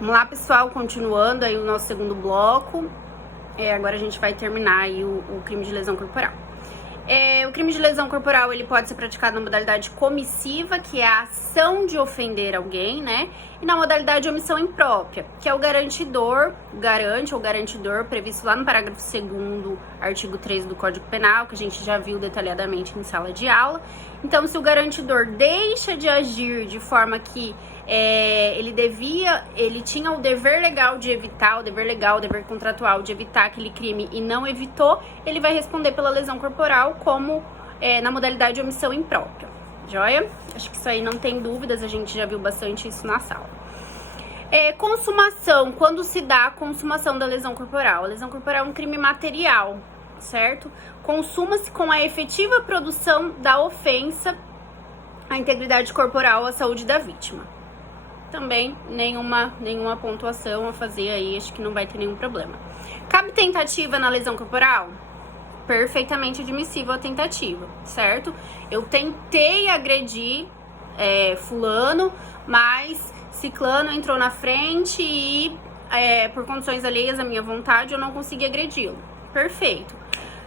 Vamos lá, pessoal, continuando aí o nosso segundo bloco. Agora a gente vai terminar aí o crime de lesão corporal. O crime de lesão corporal, ele pode ser praticado na modalidade comissiva, que é a ação de ofender alguém, né? E na modalidade de omissão imprópria, que é o garantidor, previsto lá no parágrafo 2º, artigo 3 do Código Penal, que a gente já viu detalhadamente em sala de aula. Então, se o garantidor deixa de agir de forma que ele tinha o dever legal de evitar, o dever contratual de evitar aquele crime e não evitou, ele vai responder pela lesão corporal como na modalidade de omissão imprópria. Joia? Acho que isso aí não tem dúvidas, a gente já viu bastante isso na sala. Consumação, quando se dá a consumação da lesão corporal? A lesão corporal é um crime material, certo? Consuma-se com a efetiva produção da ofensa à integridade corporal, à saúde da vítima. Também nenhuma pontuação a fazer aí, acho que não vai ter nenhum problema. Cabe tentativa na lesão corporal? Perfeitamente admissível a tentativa, certo? Eu tentei agredir fulano, mas ciclano entrou na frente e por condições alheias à minha vontade eu não consegui agredi-lo. Perfeito.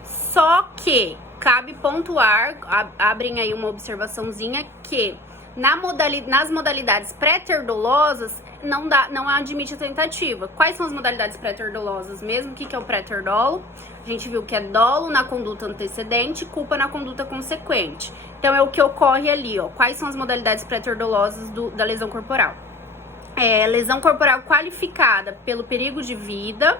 Só que cabe pontuar, abrem aí uma observaçãozinha, que nas modalidades pré-ter-dolosas não admite a tentativa. Quais são as modalidades pré-ter-dolosas mesmo? O que é o pré-ter-dolo? A gente viu que é dolo na conduta antecedente, culpa na conduta consequente. Então é o que ocorre ali, ó. Quais são as modalidades pré-ter-dolosas da lesão corporal? Lesão corporal qualificada pelo perigo de vida,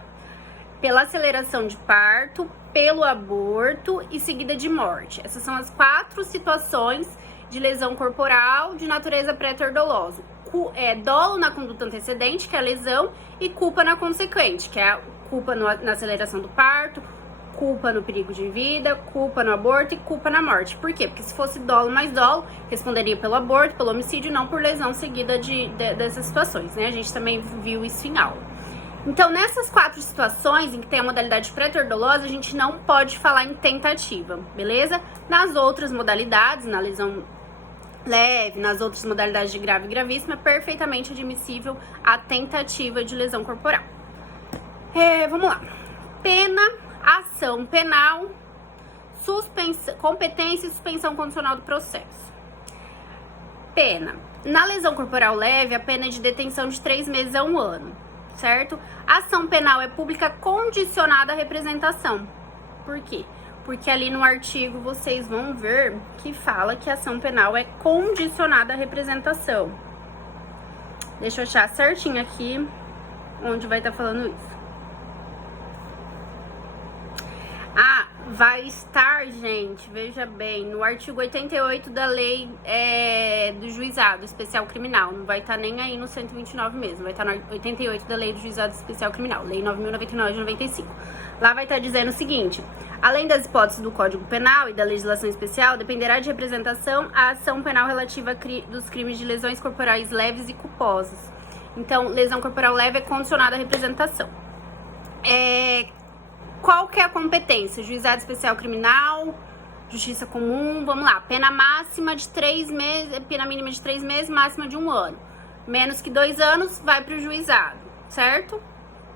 pela aceleração de parto, pelo aborto e seguida de morte. Essas são as 4 situações de lesão corporal de natureza pré-ter-dolosa. Dolo na conduta antecedente, que é a lesão, e culpa na consequente, que é a culpa na aceleração do parto, culpa no perigo de vida, culpa no aborto e culpa na morte. Por quê? Porque se fosse dolo mais dolo, responderia pelo aborto, pelo homicídio, não por lesão seguida dessas situações, né? A gente também viu isso em aula. Então, nessas 4 situações em que tem a modalidade pré-ter-dolosa, a gente não pode falar em tentativa, beleza? Nas outras modalidades, na lesão leve, nas outras modalidades de grave e gravíssima, é perfeitamente admissível a tentativa de lesão corporal. Vamos lá. Pena, ação penal, competência e suspensão condicional do processo. Pena. Na lesão corporal leve, a pena é de detenção de 3 meses a 1 ano, certo? A ação penal é pública condicionada à representação. Por quê? Porque ali no artigo vocês vão ver que fala que a ação penal é condicionada à representação. Deixa eu achar certinho aqui onde vai estar falando isso. Vai estar, gente, veja bem, no artigo 88 da lei do juizado especial criminal. Não vai estar nem aí no 129 mesmo, vai estar no 88 da lei do juizado especial criminal, lei 9.099 de 95. Lá vai estar dizendo o seguinte: além das hipóteses do Código Penal e da legislação especial, dependerá de representação a ação penal relativa dos crimes de lesões corporais leves e culposas. Então, lesão corporal leve é condicionada à representação. Qual que é a competência? Juizado especial criminal, justiça comum, vamos lá. Pena máxima de 3 meses, pena mínima de 3 meses, máxima de 1 ano. Menos que 2 anos, vai para o juizado, certo?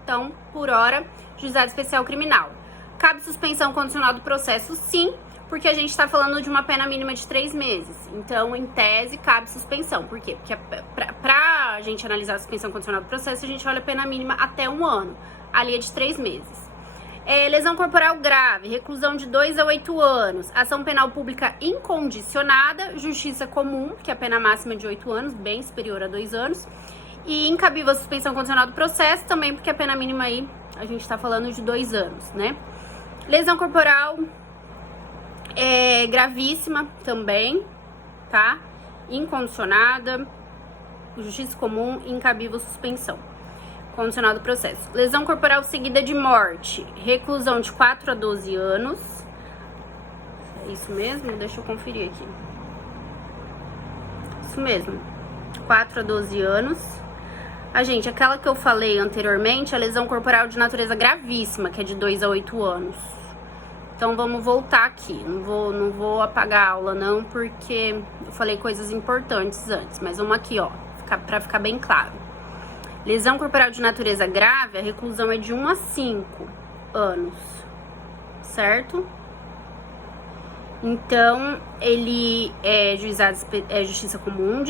Então, por hora, juizado especial criminal. Cabe suspensão condicional do processo? Sim, porque a gente está falando de uma pena mínima de 3 meses. Então, em tese, cabe suspensão. Por quê? Porque pra gente analisar a suspensão condicional do processo, a gente olha a pena mínima até 1 ano. Ali é de 3 meses. Lesão corporal grave, reclusão de 2 a 8 anos, ação penal pública incondicionada, justiça comum, que é a pena máxima de 8 anos, bem superior a 2 anos, e incabível a suspensão condicional do processo, também porque a pena mínima aí, a gente tá falando de 2 anos, né? Lesão corporal gravíssima também, tá? Incondicionada, justiça comum, incabível suspensão condicional do processo. Lesão corporal seguida de morte, reclusão de 4 a 12 anos. É isso mesmo? Deixa eu conferir aqui. Isso mesmo, 4 a 12 anos. Gente, aquela que eu falei anteriormente, a lesão corporal de natureza gravíssima, que é de 2 a 8 anos. Então, vamos voltar aqui. Não vou apagar a aula, não, porque eu falei coisas importantes antes. Mas vamos aqui, ó, pra ficar bem claro. Lesão corporal de natureza grave, a reclusão é de 1 a 5 anos, certo? Então, ele é justiça comum,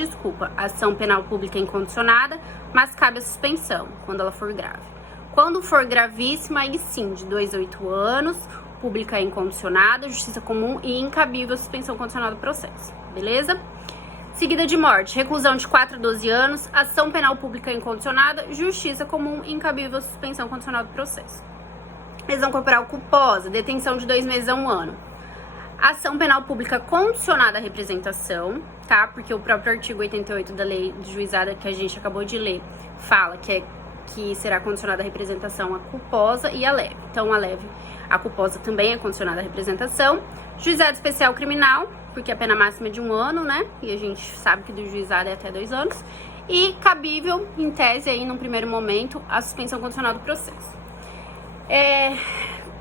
ação penal pública incondicionada, mas cabe a suspensão, quando ela for grave. Quando for gravíssima, aí sim, de 2 a 8 anos, pública incondicionada, justiça comum e incabível suspensão condicional do processo, beleza? Seguida de morte, reclusão de 4 a 12 anos, ação penal pública incondicionada, justiça comum e incabível suspensão condicional do processo. Lesão corporal culposa, detenção de 2 meses a 1 ano. Ação penal pública condicionada à representação, tá? Porque o próprio artigo 88 da lei de juizada que a gente acabou de ler fala que será condicionada à representação a culposa e a leve. Então, a culposa também é condicionada à representação. Juizado especial criminal, porque a pena máxima é de 1 ano, né? E a gente sabe que do juizado é até 2 anos. E cabível, em tese, aí, num primeiro momento, a suspensão condicional do processo.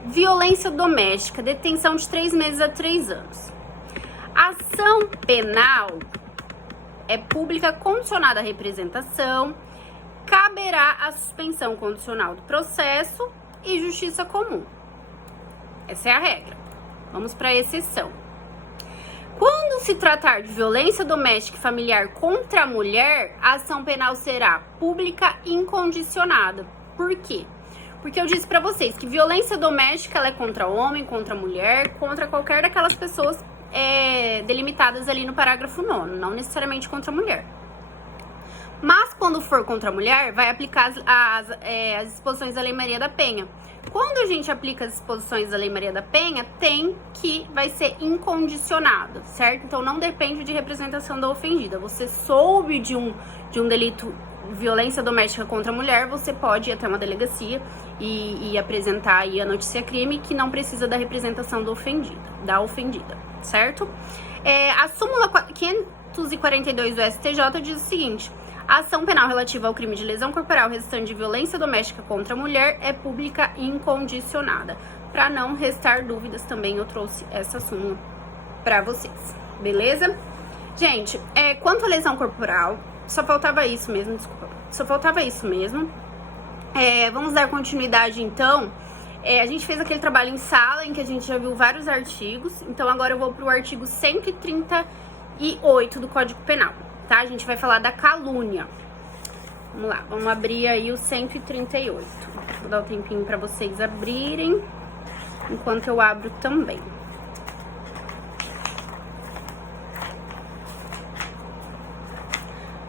Violência doméstica, detenção de 3 meses a 3 anos. Ação penal é pública condicionada à representação, caberá a suspensão condicional do processo e justiça comum. Essa é a regra. Vamos para a exceção. Quando se tratar de violência doméstica e familiar contra a mulher, a ação penal será pública incondicionada. Por quê? Porque eu disse pra vocês que violência doméstica ela é contra homem, contra mulher, contra qualquer daquelas pessoas delimitadas ali no parágrafo 9º, não necessariamente contra a mulher. Mas quando for contra a mulher, vai aplicar as disposições da Lei Maria da Penha. Quando a gente aplica as disposições da Lei Maria da Penha, vai ser incondicionado, certo? Então não depende de representação da ofendida. Você soube de um delito, violência doméstica contra a mulher, você pode ir até uma delegacia e apresentar aí a notícia-crime, que não precisa da representação da ofendida, certo? A súmula 542 do STJ diz o seguinte: a ação penal relativa ao crime de lesão corporal resultante de violência doméstica contra a mulher é pública e incondicionada. Para não restar dúvidas, também eu trouxe essa súmula para vocês, beleza? Gente, quanto à lesão corporal, só faltava isso mesmo, vamos dar continuidade, então. A gente fez aquele trabalho em sala, em que a gente já viu vários artigos. Então, agora eu vou pro artigo 138 do Código Penal, tá? A gente vai falar da calúnia. Vamos lá, vamos abrir aí o 138. Vou dar um tempinho pra vocês abrirem, enquanto eu abro também.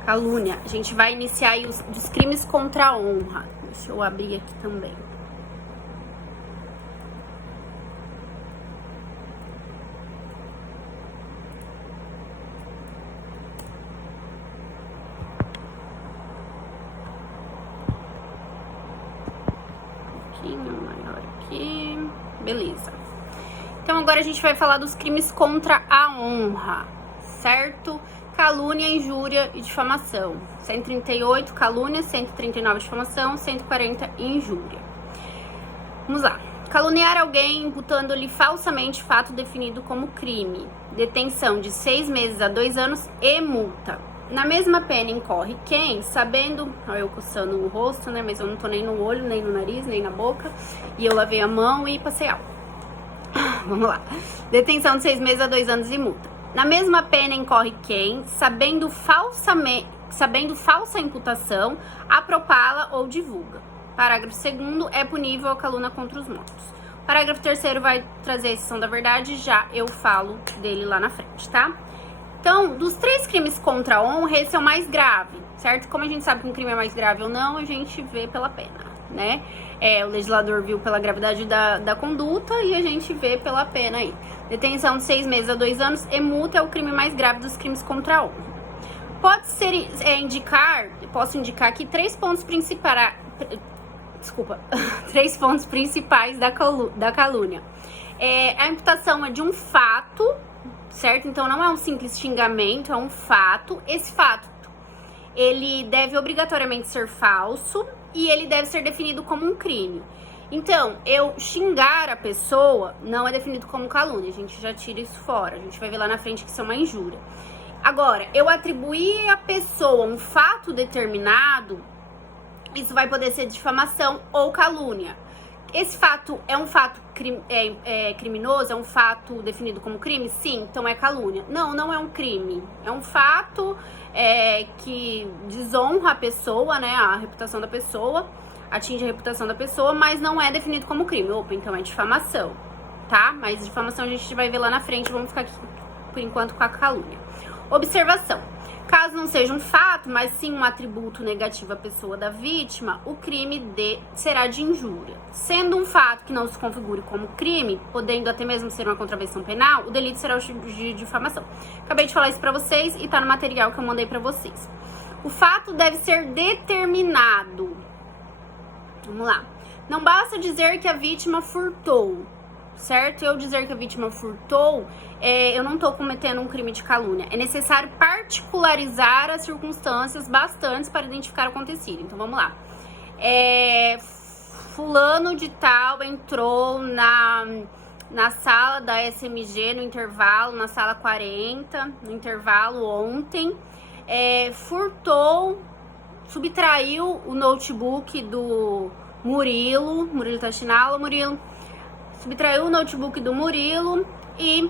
Calúnia. A gente vai iniciar aí os crimes contra a honra. Deixa eu abrir aqui também. Um pouquinho maior aqui. Beleza. Então agora a gente vai falar dos crimes contra a honra, certo? Calúnia, injúria e difamação. 138, calúnia. 139, difamação. 140, injúria. Vamos lá. Caluniar alguém imputando-lhe falsamente fato definido como crime. Detenção de 6 meses a 2 anos e multa. Na mesma pena incorre quem, sabendo... Olha eu coçando o rosto, né? Mas eu não tô nem no olho, nem no nariz, nem na boca. E eu lavei a mão e passei álcool. Vamos lá. Detenção de 6 meses a 2 anos e multa. Na mesma pena incorre quem, sabendo falsa imputação, apropala ou divulga. Parágrafo 2º, é punível a calúnia contra os mortos. Parágrafo 3º vai trazer a exceção da verdade, já eu falo dele lá na frente, tá? Então, dos 3 crimes contra a honra, esse é o mais grave, certo? Como a gente sabe que um crime é mais grave ou não, a gente vê pela pena, né? O legislador viu pela gravidade da conduta e a gente vê pela pena aí. Detenção de 6 meses a 2 anos e multa é o crime mais grave dos crimes contra a honra. Posso indicar aqui 3 pontos principais. Desculpa, 3 pontos principais da calúnia. A imputação é de um fato, certo? Então não é um simples xingamento, é um fato. Esse fato, ele deve obrigatoriamente ser falso e ele deve ser definido como um crime. Então, eu xingar a pessoa não é definido como calúnia, a gente já tira isso fora, a gente vai ver lá na frente que isso é uma injúria. Agora, eu atribuir à pessoa um fato determinado, Isso vai poder ser difamação ou calúnia. Esse fato é um fato criminoso? É um fato definido como crime? Sim, então é calúnia. Não, não é um crime. É um fato que desonra a pessoa, né? A reputação da pessoa, atinge a reputação da pessoa, mas não é definido como crime. Opa, então é difamação, tá? Mas difamação a gente vai ver lá na frente, vamos ficar aqui por enquanto com a calúnia. Observação. Caso não seja um fato, mas sim um atributo negativo à pessoa da vítima, o crime será de injúria. Sendo um fato que não se configure como crime, podendo até mesmo ser uma contravenção penal, o delito será o de difamação. Acabei de falar isso pra vocês e tá no material que eu mandei pra vocês. O fato deve ser determinado. Vamos lá. Não basta dizer que a vítima furtou, certo? Eu dizer que a vítima furtou, eu não tô cometendo um crime de calúnia. É necessário particularizar as circunstâncias bastantes para identificar o acontecido. Então, vamos lá. Fulano de tal entrou na sala da SMG no intervalo, na sala 40, no intervalo ontem, furtou, subtraiu o notebook do Murilo Tachinala, subtraiu o notebook do Murilo e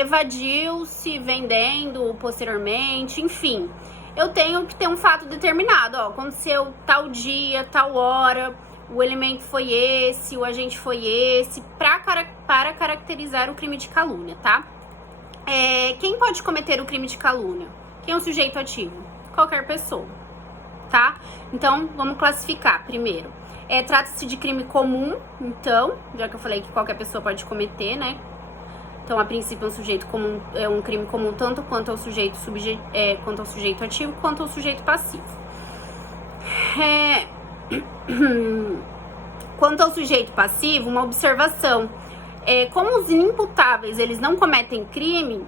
evadiu-se vendendo posteriormente, enfim. Eu tenho que ter um fato determinado, ó, aconteceu tal dia, tal hora, o elemento foi esse, o agente foi esse, para caracterizar o crime de calúnia, tá? Quem pode cometer o crime de calúnia? Quem é o sujeito ativo? Qualquer pessoa, tá? Então, vamos classificar primeiro. Trata-se de crime comum, então, já que eu falei que qualquer pessoa pode cometer, né? Então, a princípio, é um crime comum tanto quanto ao sujeito ativo, quanto ao sujeito passivo. Quanto ao sujeito passivo, uma observação. Como os inimputáveis, eles não cometem crime,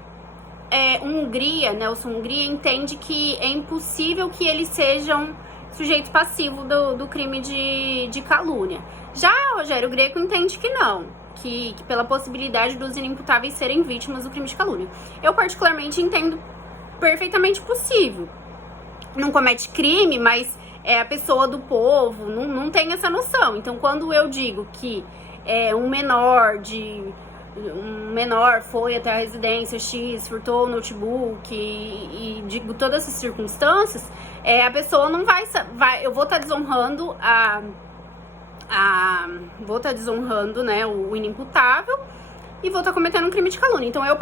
Nelson Hungria entende que é impossível que eles sejam sujeito passivo do crime de calúnia. Já Rogério Greco entende que não. Que pela possibilidade dos inimputáveis serem vítimas do crime de calúnia. Eu particularmente entendo perfeitamente possível. Não comete crime, mas é a pessoa do povo, não tem essa noção. Então, quando eu digo que um menor foi até a residência X, furtou o notebook e digo todas essas circunstâncias, a pessoa não vai, eu vou estar desonrando né, o inimputável e vou estar cometendo um crime de calúnia. Então, eu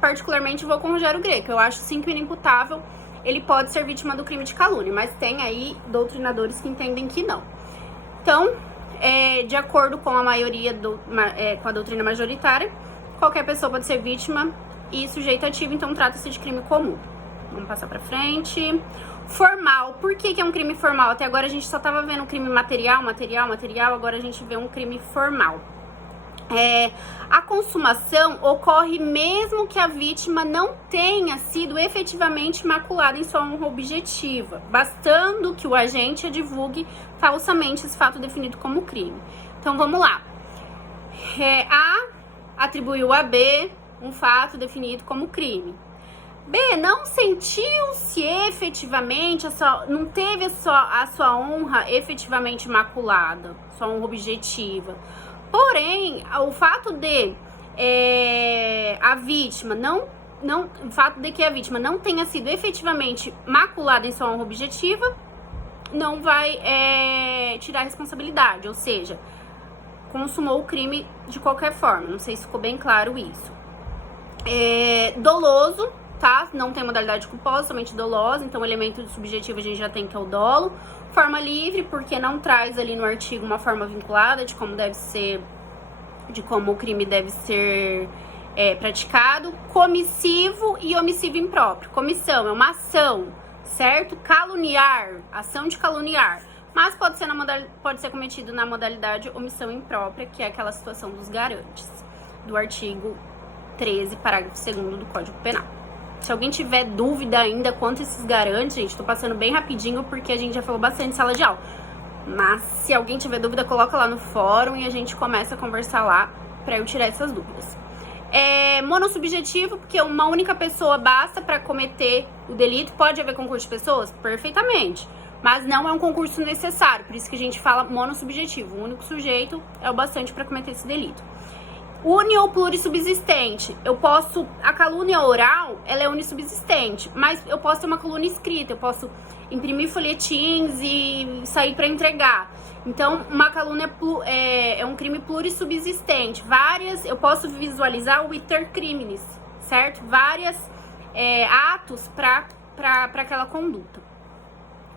particularmente vou com o Rogério Greco. Eu acho sim que o inimputável, ele pode ser vítima do crime de calúnia, mas tem aí doutrinadores que entendem que não. Então, de acordo com a maioria, com a doutrina majoritária, qualquer pessoa pode ser vítima e sujeito ativo, então trata-se de crime comum. Vamos passar pra frente. Formal. Por que é um crime formal? Até agora a gente só tava vendo um crime material, agora a gente vê um crime formal. A consumação ocorre mesmo que a vítima não tenha sido efetivamente maculada em sua honra objetiva, bastando que o agente a divulgue falsamente esse fato definido como crime. Então, vamos lá. A atribuiu a B um fato definido como crime. B não sentiu-se efetivamente, não teve a sua honra efetivamente maculada, sua honra objetiva. Porém, o fato de a vítima o fato de que a vítima não tenha sido efetivamente maculada em sua honra objetiva não vai tirar a responsabilidade, ou seja, consumou o crime de qualquer forma. Não sei se ficou bem claro isso. Doloso, tá? Não tem modalidade culposa, somente dolosa. Então, o elemento subjetivo a gente já tem que é o dolo. Forma livre, porque não traz ali no artigo uma forma vinculada de como deve ser, de como o crime deve ser praticado. Comissivo e omissivo impróprio. Comissão é uma ação, certo? Caluniar, ação de caluniar. Mas pode ser cometido na modalidade omissão imprópria, que é aquela situação dos garantes, do artigo 13, parágrafo 2º do Código Penal. Se alguém tiver dúvida ainda quanto a esses garantes, gente, tô passando bem rapidinho porque a gente já falou bastante em sala de aula. Mas se alguém tiver dúvida, coloca lá no fórum e a gente começa a conversar lá pra eu tirar essas dúvidas. Monossubjetivo, porque uma única pessoa basta pra cometer o delito. Pode haver concurso de pessoas? Perfeitamente. mas não é um concurso necessário, por isso que a gente fala monossubjetivo. O único sujeito é o bastante para cometer esse delito. Uni ou plurissubsistente, a calúnia oral, ela é unissubsistente, mas eu posso ter uma calúnia escrita, eu posso imprimir folhetins e sair para entregar. Então, uma calúnia é um crime plurissubsistente. Eu posso visualizar o iter criminis, certo? Vários atos para aquela conduta.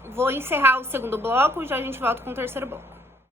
Vou encerrar o segundo bloco, já a gente volta com o terceiro bloco.